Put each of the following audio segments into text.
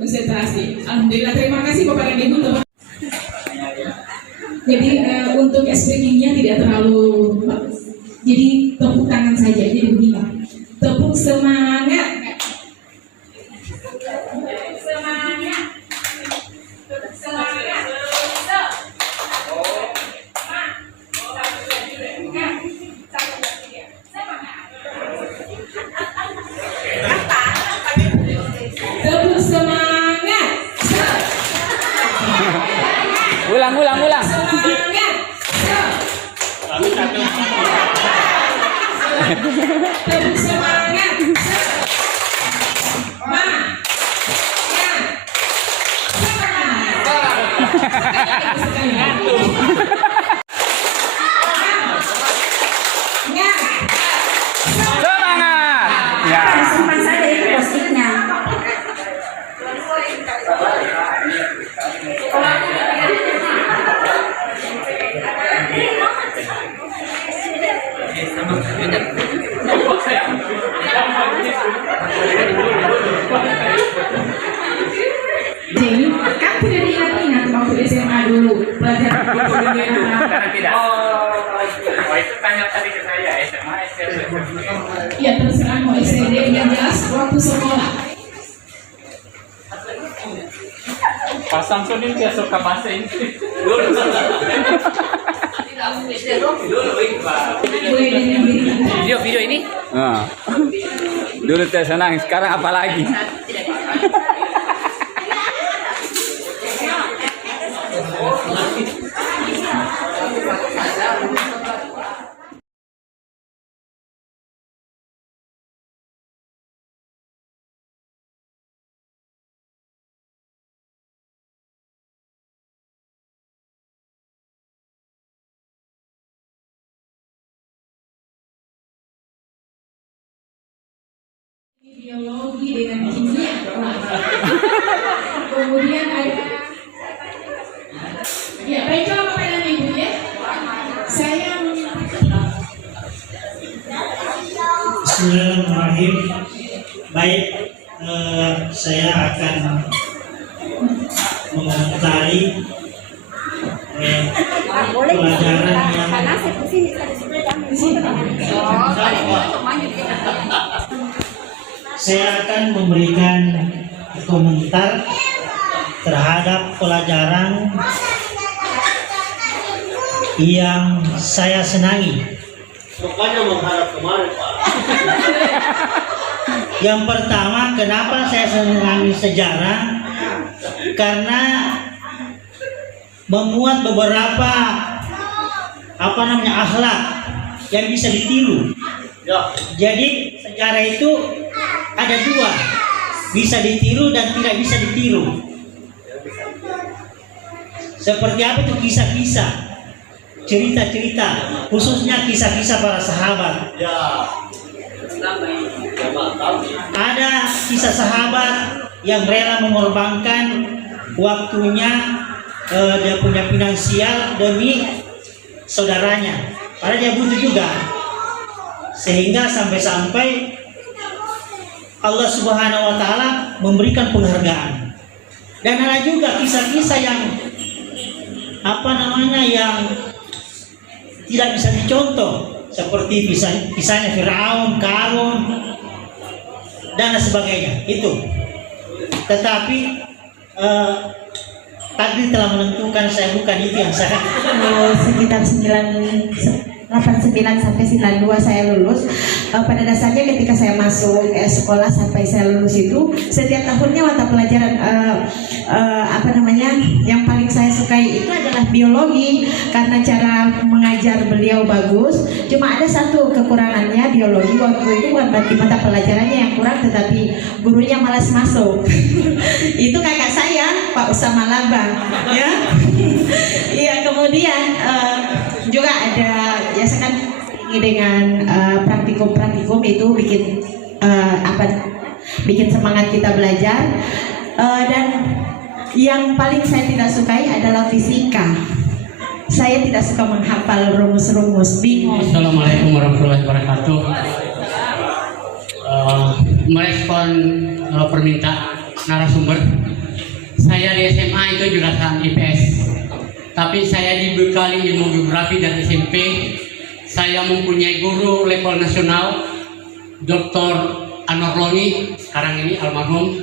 konsentrasi. Alhamdulillah, terima kasih Bapak dan Ibu teman. Jadi untuk speakingnya tidak terlalu bagus. Jadi tepuk tangan saja. Jadi begini, tepuk semangat. Semangat. Semangat. Tepuk semangat. Ulang. Semangat. Tepuk semangat. Semangat. Ya. Simpan saja itu post-itnya. Jadi, kan tidak diingat-ingat waktu SMA dulu pelajaran Itu sekarang tidak. Oh, itu tanya tadi ke saya SMA, SMP. ya terserah mau SD yang jelas waktu sekolah. Pak Samsudin ini dia suka bahasa Inggris. Mulai dengan diri kita. Video ini? Nah. Dulu saya senang, sekarang apa lagi? Biologi dengan kimia. Kemudian ada ya baik Bapak dan Ibu ya. Saya Bismillahirrahmanirrahim. Baik, saya akan mengomentari pelajaran yang saya akan memberikan komentar terhadap pelajaran yang saya senangi. Rupanya mengharap kemarin, Pak. Yang pertama, kenapa saya senangi sejarah? Karena memuat beberapa akhlak yang bisa ditiru. Ya, Jadi sejarah itu ada dua, bisa ditiru dan tidak bisa ditiru. Seperti apa itu kisah-kisah, cerita-cerita, khususnya kisah-kisah para sahabat. ya. Ada kisah sahabat yang rela mengorbankan waktunya, dia punya finansial demi saudaranya, padahal dia butuh juga, sehingga sampai-sampai Allah Subhanahu wa Ta'ala memberikan penghargaan. Dan ada juga kisah-kisah yang yang tidak bisa dicontoh, seperti kisahnya Firaun, Qarun dan sebagainya itu. Tetapi takdir telah menentukan saya bukan itu yang saya. Sekitar 89 sampai 92 saya lulus. Pada dasarnya ketika saya masuk sekolah sampai saya lulus itu, setiap tahunnya mata pelajaran yang paling saya sukai itu adalah biologi, karena cara mengajar beliau bagus. Cuma ada satu kekurangannya, biologi waktu itu bukan berarti mata pelajarannya yang kurang, tetapi gurunya malas masuk. Itu kakak saya, Pak Usama Labang, ya. Iya, kemudian juga ada biasakan dengan praktikum itu bikin semangat kita belajar. Dan yang paling saya tidak sukai adalah fisika. Saya tidak suka menghafal rumus-rumus, bingung. Assalamualaikum warahmatullahi wabarakatuh. Merespon permintaan narasumber. Saya di SMA itu jurusan IPS, tapi saya dibekali ilmu geografi dari SMP. Saya mempunyai guru level nasional, Dr. Anwar Loni, sekarang ini almarhum.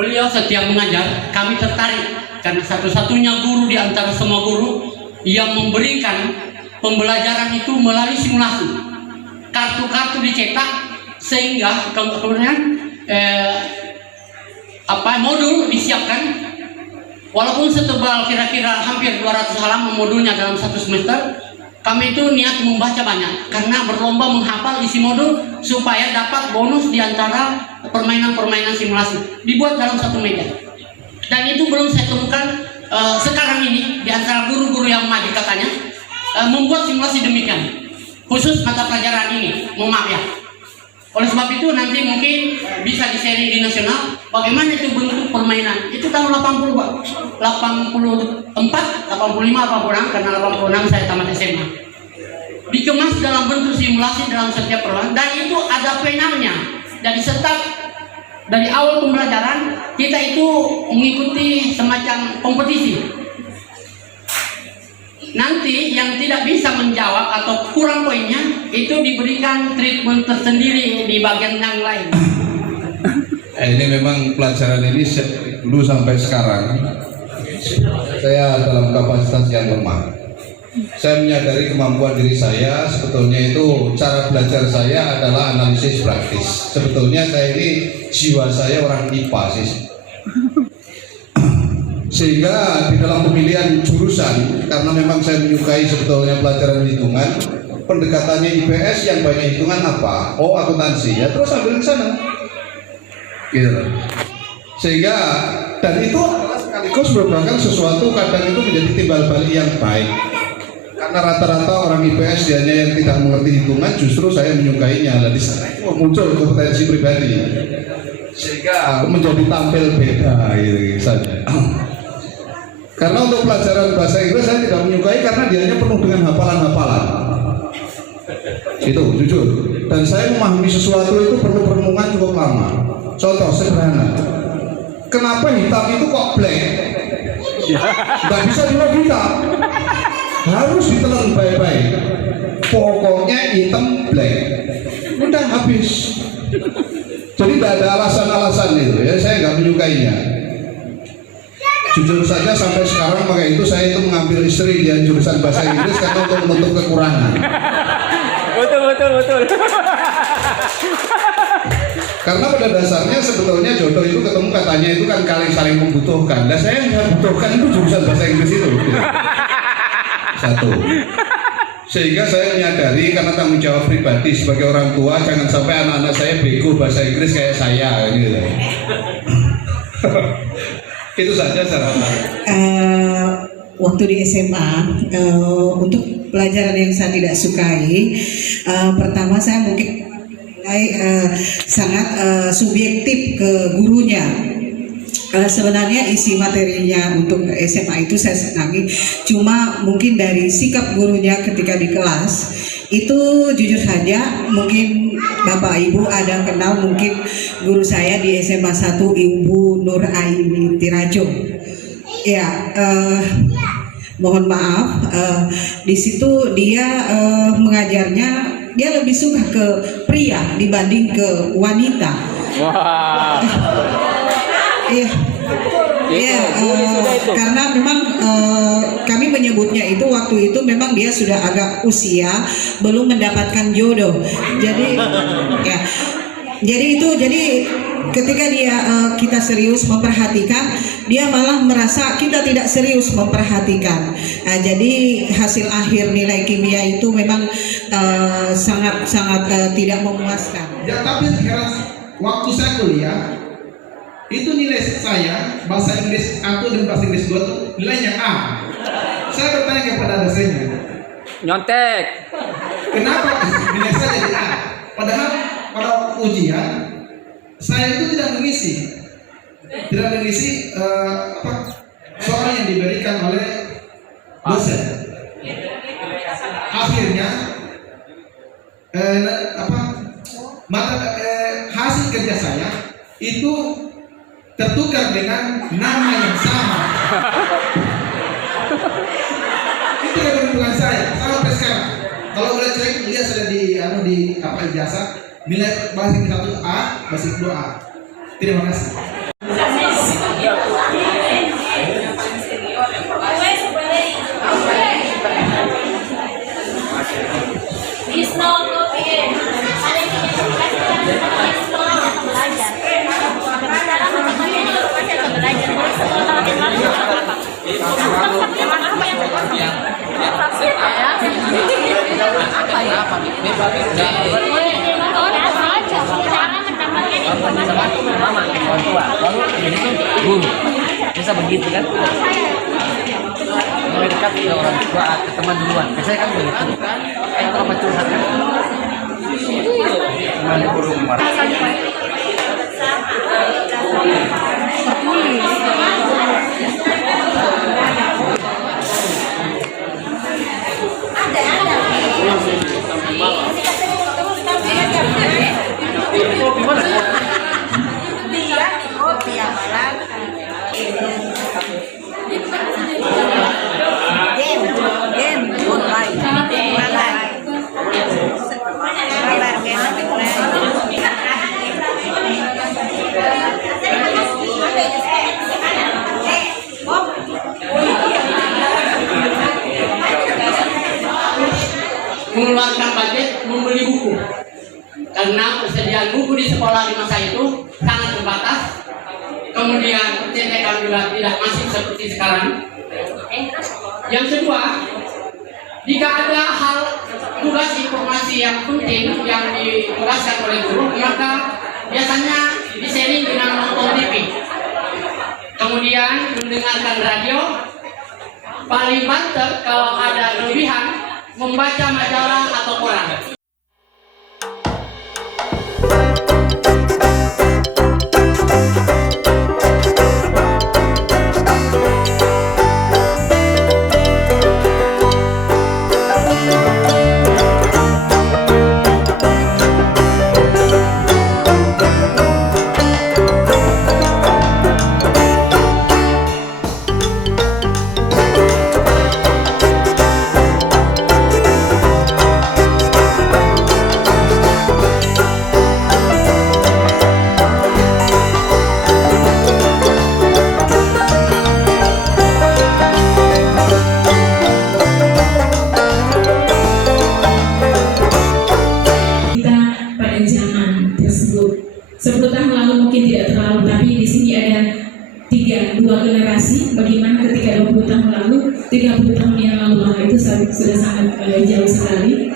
Beliau setiap mengajar, kami tertarik karena satu-satunya guru di antara semua guru yang memberikan pembelajaran itu melalui simulasi. Kartu-kartu dicetak sehingga kemudian modul disiapkan, walaupun setebal kira-kira hampir 200 halaman modulnya dalam satu semester. Kami itu niat membaca banyak karena berlomba menghafal isi modul supaya dapat bonus di antara permainan-permainan simulasi dibuat dalam satu meja. Dan itu belum saya temukan sekarang ini di antara guru-guru yang maju katanya membuat simulasi demikian khusus mata pelajaran ini. Mohon maaf ya. Oleh sebab itu nanti mungkin bisa di-sharing di nasional bagaimana itu bentuk permainan. Itu tahun 80 Pak. 84, 85, 86 karena 86 saya tamat SMA. Dikemas dalam bentuk simulasi dalam setiap permainan dan itu ada penalnya. Jadi setiap dari awal pembelajaran kita itu mengikuti semacam kompetisi. Nanti yang tidak bisa menjawab atau kurang poinnya itu diberikan treatment tersendiri di bagian yang lain. Ini memang pelajaran ini dulu sampai sekarang saya dalam kapasitas yang lemah. Saya menyadari kemampuan diri saya, sebetulnya itu cara belajar saya adalah analisis praktis. Sebetulnya saya ini jiwa saya orang IPA sih. Sehingga di dalam pemilihan jurusan, karena memang saya menyukai sebetulnya pelajaran hitungan, pendekatannya IPS yang banyak hitungan apa? Oh, akuntansi, ya terus ambil ke sana. Gitu. Sehingga dan itu adalah sekaligus merupakan sesuatu kadang itu menjadi timbal balik yang baik. Karena rata-rata orang IPS hanya yang tidak mengerti hitungan, justru saya menyukainya. Dan di sana itu muncul kompetensi pribadi, sehingga menjadi tampil beda gitu saja. Karena untuk pelajaran bahasa Inggris saya tidak menyukai karena dianya penuh dengan hafalan-hafalan. Itu jujur. Dan saya memahami sesuatu itu perlu perenungan cukup lama. Contoh sederhana. Kenapa hitam itu kok black? Tidak bisa dilogika. Harus ditelan baik-baik. Pokoknya hitam black. Udah habis. Jadi tidak ada alasan-alasan itu ya. Saya nggak menyukainya. Jujur saja sampai sekarang maka itu saya itu mengambil istri di jurusan bahasa Inggris karena untuk menutup kekurangan. Betul. Karena pada dasarnya sebetulnya jodoh itu ketemu katanya itu kan saling membutuhkan. Dan saya yang membutuhkan itu jurusan bahasa Inggris itu. Satu. Sehingga saya menyadari karena tanggung jawab pribadi sebagai orang tua jangan sampai anak-anak saya bego bahasa Inggris kayak saya gitu. Itu saja saran. Waktu di SMA untuk pelajaran yang saya tidak sukai, pertama saya mungkin sangat subjektif ke gurunya. Sebenarnya isi materinya untuk SMA itu saya senangi, cuma mungkin dari sikap gurunya ketika di kelas itu jujur saja mungkin Bapak Ibu ada kenal mungkin guru saya di SMA 1 Ibu Nur Aini Tirajo. Ya, mohon maaf di situ dia mengajarnya dia lebih suka ke pria dibanding ke wanita. Wah. Iya, karena memang kami menyebutnya itu waktu itu memang dia sudah agak usia belum mendapatkan jodoh. Jadi ya, jadi ketika kita serius memperhatikan, dia malah merasa kita tidak serius memperhatikan. Jadi hasil akhir nilai kimia itu memang sangat tidak memuaskan. Ya, tapi sekarang waktu saya kuliah itu nilai saya bahasa Inggris 1 dan bahasa Inggris 2 tuh nilainya A. Saya bertanya kepada dosennya, Nyontek. kenapa nilai saya jadi A? Padahal pada ujian saya itu tidak mengisi soal yang diberikan oleh dosen. Akhirnya hasil kerja saya itu tertukar dengan nama yang sama. Itu keberuntungan saya sampai sekarang. Kalau boleh cek, lihat sudah di ijazah, nilai bahasa Inggris 1A, bahasa Inggris 2A. Terima kasih. Bisa begitu kan? Mulai dekat ke orang tua, ke teman duluan. Biasanya kan begitu. Kalau apa curhat kan? Gimana burung marah? Mengeluarkan budget membeli buku karena persediaan buku di sekolah di masa itu sangat terbatas. Kemudian percetakan juga tidak masif seperti sekarang. Yang kedua, jika ada hal tugas informasi yang penting yang ditugaskan oleh guru, maka biasanya di-sharing dengan nonton TV, kemudian mendengarkan radio. Paling mantap kalau ada kelebihan membaca majalah atau koran. Dua generasi, bagaimana ketika 20 tahun lalu, 30 tahun yang lalu, itu sudah sangat jauh sekali.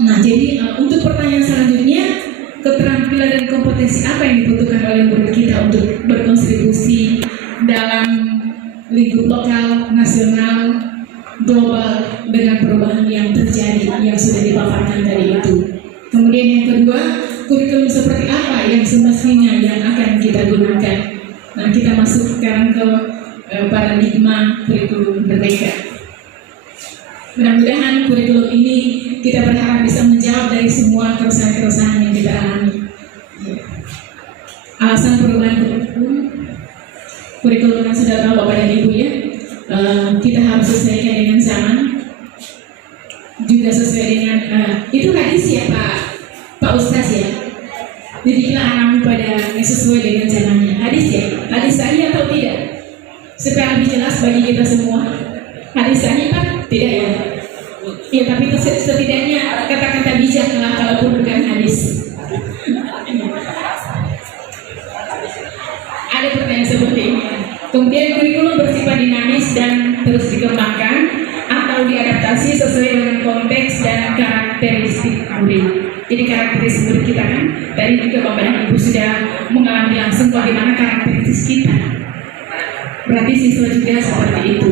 Nah, jadi untuk pertanyaan selanjutnya, keterampilan dan kompetensi apa yang dibutuhkan oleh murid kita untuk berkontribusi dalam lingkup lokal, nasional, global dengan perubahan yang terjadi yang sudah dipaparkan tadi itu. Kemudian yang kedua, kurikulum seperti apa yang semestinya yang akan kita gunakan. Nah, kita masuk sekarang ke paradigma kurikulum merdeka. Mudah-mudahan kurikulum ini kita berharap bisa menjawab dari semua keresahan-keresahan yang kita alami. Alasan perubahan kurikulum kan sudah tahu Bapak dan Ibu ya. Kita harus sesuaikan dengan zaman, juga sesuai dengan itu hadis ya Pak Ustaz ya. Didiklah anakmu pada yang sesuai dengan zamannya. Hadis ya, hadis sahih atau tidak? Supaya lebih jelas bagi kita semua. Hadis sahih Pak? Tidak ya? Ya, tapi setidaknya kata-kata bijak lah kalaupun bukan hadis. Ada pertanyaan seperti ini. Kemudian kurikulum bersifat dinamis dan terus dikembangkan atau diadaptasi sesuai dengan konteks dan karakteristik murid. Jadi karakteristik murid kita kan, tadi juga Bapak dan Ibu sudah mengalami langsung bagaimana karakteristik kita. Berarti siswa juga seperti itu.